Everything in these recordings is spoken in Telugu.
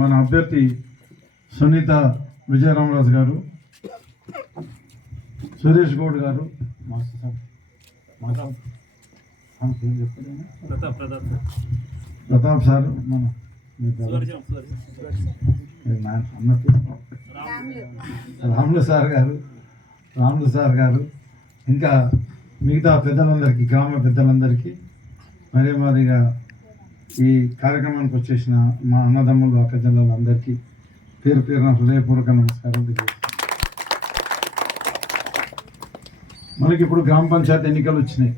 మన అభ్యర్థి సునీత విజయరామరాజు గారు, సురేష్ గౌడ్ గారు, ప్రతాప్ సార్, మన రాములు సార్ గారు, ఇంకా మిగతా పెద్దలందరికీ, గ్రామ పెద్దలందరికీ, మరీ మాదిరిగా ఈ కార్యక్రమానికి వచ్చేసిన మా అన్నదమ్ములు, అక్క చెల్లెలందరికీ పేరు పేరున హృదయపూర్వక నమస్కారం. మనకి ఇప్పుడు గ్రామ పంచాయతీ ఎన్నికలు వచ్చినాయి.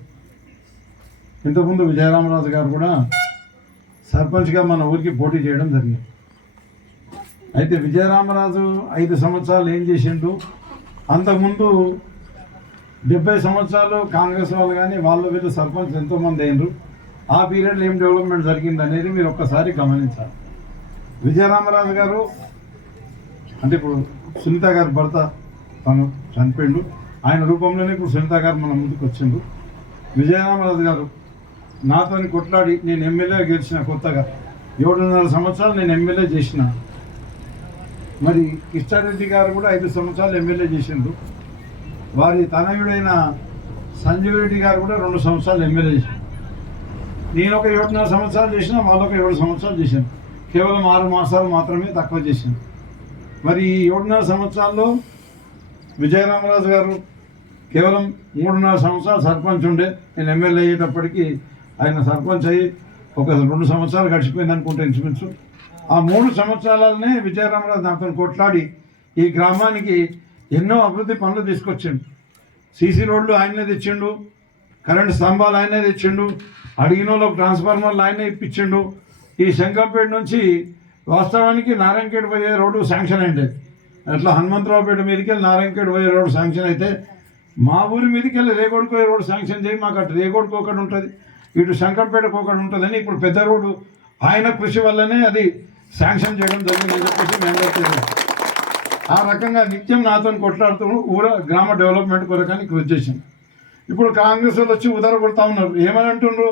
ఇంతకుముందు విజయరామరాజు గారు కూడా సర్పంచ్గా మన ఊరికి పోటీ చేయడం జరిగింది. అయితే విజయరామరాజు 5 సంవత్సరాలు ఏం చేసిండు, అంతకుముందు 70 సంవత్సరాలు కాంగ్రెస్ వాళ్ళు కానీ వాళ్ళు వీళ్ళు సర్పంచ్ ఎంతోమంది అయినరు. ఆ పీరియడ్లో ఏం డెవలప్మెంట్ జరిగింది అనేది మీరు ఒక్కసారి గమనించాలి. విజయరామరాజు గారు అంటే ఇప్పుడు సునీత గారు భర్త తను చనిపోయిండు, ఆయన రూపంలోనే ఇప్పుడు సునీత గారు మన ముందుకు వచ్చిండు. విజయరామరాజు గారు నాతోని కొట్లాడి నేను ఎమ్మెల్యే గెలిచిన, కొత్తగా 7.5 సంవత్సరాలు నేను ఎమ్మెల్యే చేసిన. మరి కిష్టారెడ్డి గారు కూడా 5 సంవత్సరాలు ఎమ్మెల్యే చేసిండు. వారి తనయుడైన సంజీవ్ రెడ్డి గారు కూడా 2 సంవత్సరాలు ఎమ్మెల్యే చేసిండు. నేను ఒక 7.5 సంవత్సరాలు చేసిన, వాళ్ళొక 7 సంవత్సరాలు చేశాను. కేవలం 6 మాసాలు మాత్రమే తక్కువ చేశాను. మరి ఈ 7.5 సంవత్సరాల్లో విజయరామరాజు గారు కేవలం 3.5 సంవత్సరాలు సర్పంచ్ ఉండే. నేను ఎమ్మెల్యే అయ్యేటప్పటికీ ఆయన సర్పంచ్ అయ్యి ఒక 2 సంవత్సరాలు గడిచిపోయింది అనుకుంటే ఇంచుమించు. ఆ 3 సంవత్సరాలనే విజయరామరాజు నాతో కొట్లాడి ఈ గ్రామానికి ఎన్నో అభివృద్ధి పనులు తీసుకొచ్చిండు. సీసీ రోడ్లు ఆయనే తెచ్చిండు, కరెంటు స్తంభాలు ఆయనే తెచ్చిండు, అడిగిన వాళ్ళకి ట్రాన్స్ఫార్మర్లు ఆయనే ఇప్పించిండు. ఈ శంకంపేట నుంచి వాస్తవానికి నారాయణఖేడ్ పోయే రోడ్డు శాంక్షన్ అయింది. అట్లా హనుమంతరావుపేట మీదకి వెళ్ళి నారాయణఖేడ్ పోయే రోడ్డు శాంక్షన్ అయితే, మా ఊరి మీదకి వెళ్ళి రేగోడ్కి పోయే రోడ్డు శాంక్షన్ చేయి, మాకు అటు రేగోడ్కి ఒకటి ఉంటుంది, ఇటు శంకంపేటకు ఒకటి ఉంటుందని ఇప్పుడు పెద్ద రోడ్డు ఆయన కృషి వల్లనే అది శాంక్షన్ చేయడం జరిగిందని చెప్పేసి మేము ఆ రకంగా నిత్యం నాతో కొట్లాడుతూ గ్రామ డెవలప్మెంట్ కొరకని కృషి చేశాను. ఇప్పుడు కాంగ్రెస్ వాళ్ళు వచ్చి ఉదర కొడతా ఉన్నారు. ఏమని అంటుండ్రు,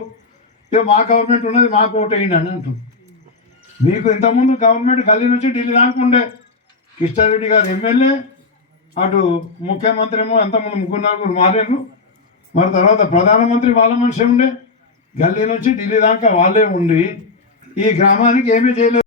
ఇక మా గవర్నమెంట్ ఉన్నది మాకు ఓటు వేయండి అని అంటుండ్రు. మీకు ఇంతకుముందు గవర్నమెంట్ గల్లీ నుంచి ఢిల్లీ రాకుండే, కిష్టారెడ్డి గారు ఎమ్మెల్యే, అటు ముఖ్యమంత్రి ఏమో ఎంతమంది 3-4 మారేరు. మరి తర్వాత ప్రధానమంత్రి వాళ్ళ మనిషి ఉండే, గల్లీ నుంచి ఢిల్లీ దాకా వాళ్ళే ఉండి ఈ గ్రామానికి ఏమీ చేయలేదు.